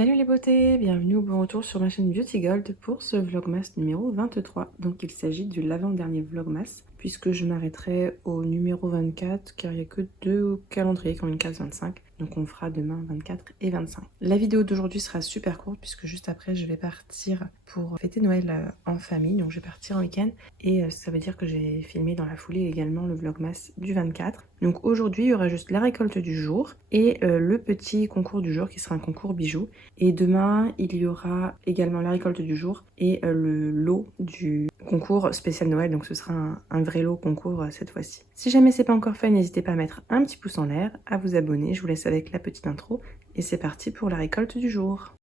Salut les beautés, bienvenue au bon retour sur ma chaîne Beauty Gold pour ce vlogmas numéro 23. Donc il s'agit du l'avant-dernier vlogmas puisque je m'arrêterai au numéro 24 car il n'y a que deux calendriers qui ont une case 25. Donc on fera demain 24 et 25. La vidéo d'aujourd'hui sera super courte puisque juste après je vais partir pour fêter Noël en famille. Donc je vais partir en week-end et ça veut dire que j'ai filmé dans la foulée également le vlogmas du 24. Donc aujourd'hui il y aura juste la récolte du jour et le petit concours du jour qui sera un concours bijoux. Et demain, il y aura également la récolte du jour et le lot du concours spécial Noël. Donc ce sera un vrai lot concours cette fois-ci. Si jamais c'est pas encore fait, n'hésitez pas à mettre un petit pouce en l'air, à vous abonner. Je vous laisse avec la petite intro. Et c'est parti pour la récolte du jour.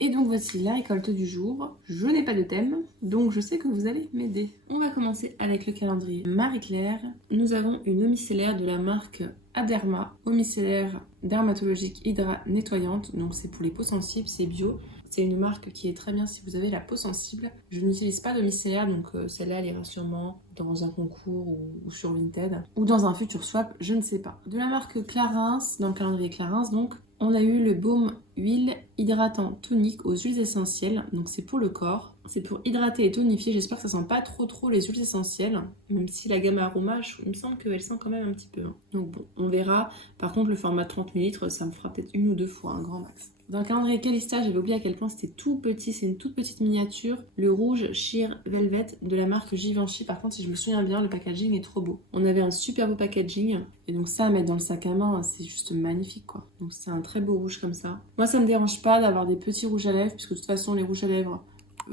Et donc voici la récolte du jour. Je n'ai pas de thème, donc je sais que vous allez m'aider. On va commencer avec le calendrier Marie-Claire. Nous avons une eau micellaire de la marque Aderma, eau micellaire dermatologique hydra nettoyante. Donc c'est pour les peaux sensibles, c'est bio. C'est une marque qui est très bien si vous avez la peau sensible. Je n'utilise pas de micellaire, donc celle-là elle ira sûrement dans un concours ou sur Vinted ou dans un futur swap, je ne sais pas. De la marque Clarins, dans le calendrier Clarins donc, on a eu le baume huile hydratant tonique aux huiles essentielles, donc c'est pour le corps. C'est pour hydrater et tonifier, j'espère que ça sent pas trop les huiles essentielles, même si la gamme Aroma, il me semble qu'elle sent quand même un petit peu. Donc bon, on verra. Par contre, le format 30 ml, ça me fera peut-être une ou deux fois, un grand max. Dans le calendrier Calista, j'avais oublié à quel point c'était tout petit, c'est une toute petite miniature. Le rouge Sheer Velvet de la marque Givenchy. Par contre, si je me souviens bien, le packaging est trop beau. On avait un super beau packaging, et donc ça à mettre dans le sac à main, c'est juste magnifique quoi. Donc c'est un très beau rouge comme ça. Moi, ça me dérange pas d'avoir des petits rouges à lèvres, puisque de toute façon, les rouges à lèvres,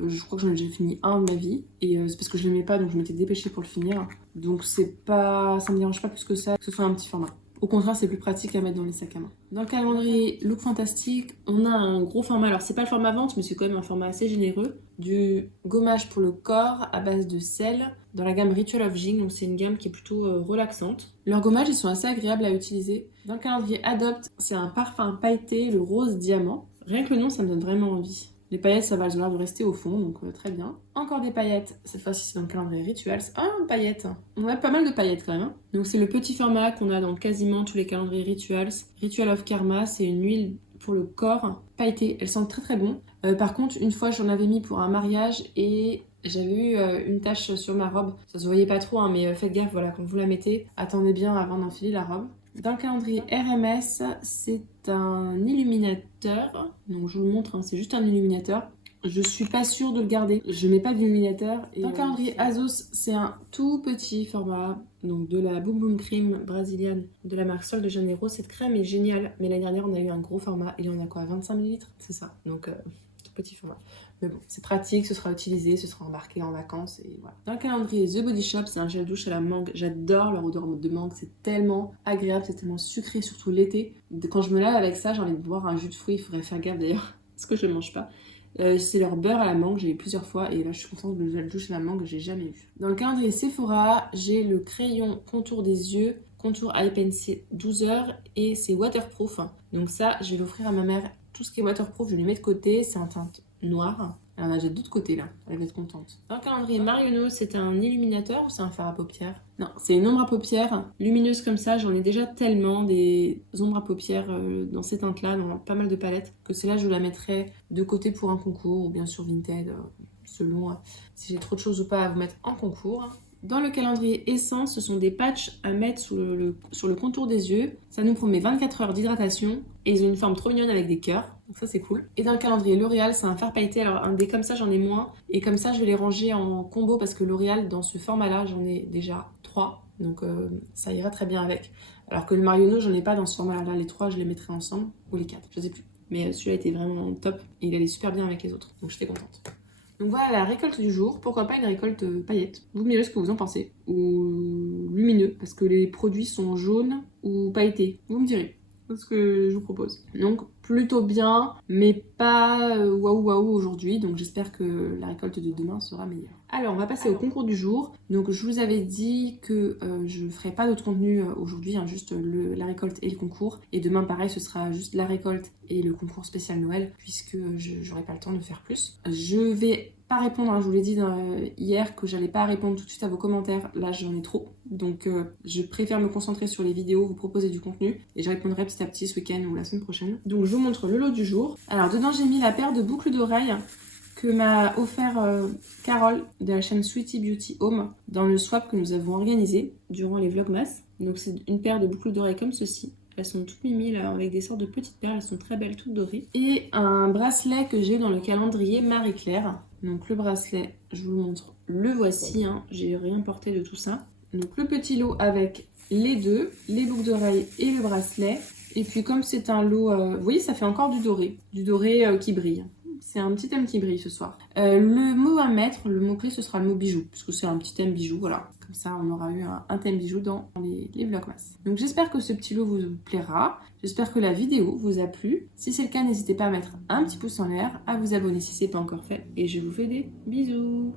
je crois que j'en ai déjà fini un de ma vie, et c'est parce que je l'aimais pas, donc je m'étais dépêchée pour le finir. Donc c'est pas, ça me dérange pas plus que ça, que ce soit un petit format. Au contraire, c'est plus pratique à mettre dans les sacs à main. Dans le calendrier Look Fantastique, on a un gros format. Alors, c'est pas le format vente, mais c'est quand même un format assez généreux. Du gommage pour le corps à base de sel dans la gamme Ritual of Jing. Donc, c'est une gamme qui est plutôt relaxante. Leurs gommages, ils sont assez agréables à utiliser. Dans le calendrier Adopt, c'est un parfum pailleté, le rose diamant. Rien que le nom, ça me donne vraiment envie. Les paillettes, ça va l'air de rester au fond, donc très bien. Encore des paillettes, cette fois-ci c'est dans le calendrier Rituals. Ah, paillettes. On a pas mal de paillettes quand même. Hein. Donc c'est le petit format qu'on a dans quasiment tous les calendriers Rituals. Ritual of Karma, c'est une huile pour le corps pailletée. Elle sent très bon. Par contre, une fois j'en avais mis pour un mariage et j'avais eu une tache sur ma robe. Ça se voyait pas trop, hein, mais faites gaffe, voilà, quand vous la mettez, attendez bien avant d'enfiler la robe. Dans le calendrier RMS, c'est un illuminateur. Donc je vous le montre, hein, c'est juste un illuminateur. Je suis pas sûre de le garder. Je mets pas d'illuminateur. Dans le calendrier Azos, c'est un tout petit format. Donc de la Boom Boom Cream brésilienne de la marque Sol de Janeiro. Cette crème est géniale. Mais l'année dernière, on a eu un gros format. Il y en a quoi, 25 ml? C'est ça. Donc tout petit format. Mais bon, c'est pratique, ce sera utilisé, ce sera embarqué en vacances et voilà. Dans le calendrier The Body Shop, c'est un gel douche à la mangue. J'adore leur odeur de mangue, c'est tellement agréable, c'est tellement sucré, surtout l'été. Quand je me lave avec ça, j'ai envie de boire un jus de fruits, il faudrait faire gaffe d'ailleurs, parce que je ne mange pas. C'est leur beurre à la mangue, j'ai eu plusieurs fois et là je suis contente de le gel douche à la mangue, j'ai jamais eu. Dans le calendrier Sephora, j'ai le crayon contour des yeux, contour Eye Pencil 12 heures et c'est waterproof. Donc ça, je vais l'offrir à ma mère. Tout ce qui est waterproof, je le mets de côté, c'est un teinte noir. Elle en a déjà d'autres côtés là, elle va être contente. Dans le calendrier Marionneau, c'est un illuminateur ou c'est un fard à paupières? Non, c'est une ombre à paupières lumineuse comme ça. J'en ai déjà tellement des ombres à paupières dans ces teintes-là, dans pas mal de palettes, que celle-là je la mettrai de côté pour un concours ou bien sur Vinted, selon si j'ai trop de choses ou pas à vous mettre en concours. Dans le calendrier Essence, ce sont des patchs à mettre sur le contour des yeux. Ça nous promet 24 heures d'hydratation et ils ont une forme trop mignonne avec des cœurs. Donc ça c'est cool. Et dans le calendrier L'Oréal, c'est un fard pailleté. Alors un des comme ça, j'en ai moins. Et comme ça, je vais les ranger en combo parce que L'Oréal, dans ce format-là, j'en ai déjà 3. Donc ça ira très bien avec. Alors que le Marionneau, j'en ai pas dans ce format-là. Les 3, je les mettrai ensemble. Ou les 4, je sais plus. Mais celui-là était vraiment top. Et il allait super bien avec les autres. Donc j'étais contente. Donc voilà la récolte du jour, pourquoi pas une récolte paillettes. Vous me direz ce que vous en pensez. Ou lumineux, parce que les produits sont jaunes ou pailletés. Vous me direz. C'est ce que je vous propose. Donc plutôt bien, mais pas waouh waouh aujourd'hui. Donc j'espère que la récolte de demain sera meilleure. Alors on va passer au concours du jour. Donc je vous avais dit que je ne ferai pas d'autre contenu aujourd'hui, hein, juste la récolte et le concours. Et demain pareil, ce sera juste la récolte et le concours spécial Noël, puisque je n'aurai pas le temps de faire plus. Je vais pas répondre, hein, je vous l'ai dit hier que j'allais pas répondre tout de suite à vos commentaires, là j'en ai trop. Donc je préfère me concentrer sur les vidéos, vous proposer du contenu, et je répondrai petit à petit ce week-end ou la semaine prochaine. Donc je vous montre le lot du jour. Alors dedans j'ai mis la paire de boucles d'oreilles que m'a offert Carole de la chaîne Sweetie Beauty Home dans le swap que nous avons organisé durant les vlogmas. Donc c'est une paire de boucles d'oreilles comme ceci. Elles sont toutes mimi là, avec des sortes de petites perles, elles sont très belles, toutes dorées. Et un bracelet que j'ai dans le calendrier Marie-Claire. Donc le bracelet, je vous le montre, le voici, hein. J'ai rien porté de tout ça. Donc le petit lot avec les deux, les boucles d'oreilles et le bracelet. Et puis comme c'est un lot, vous voyez ça fait encore du doré qui brille. C'est un petit thème qui brille ce soir. Le mot à mettre, le mot-clé, ce sera le mot bijou, puisque c'est un petit thème bijou, voilà. Comme ça, on aura eu un thème bijou dans les vlogmas. Donc j'espère que ce petit lot vous plaira. J'espère que la vidéo vous a plu. Si c'est le cas, n'hésitez pas à mettre un petit pouce en l'air, à vous abonner si ce n'est pas encore fait. Et je vous fais des bisous.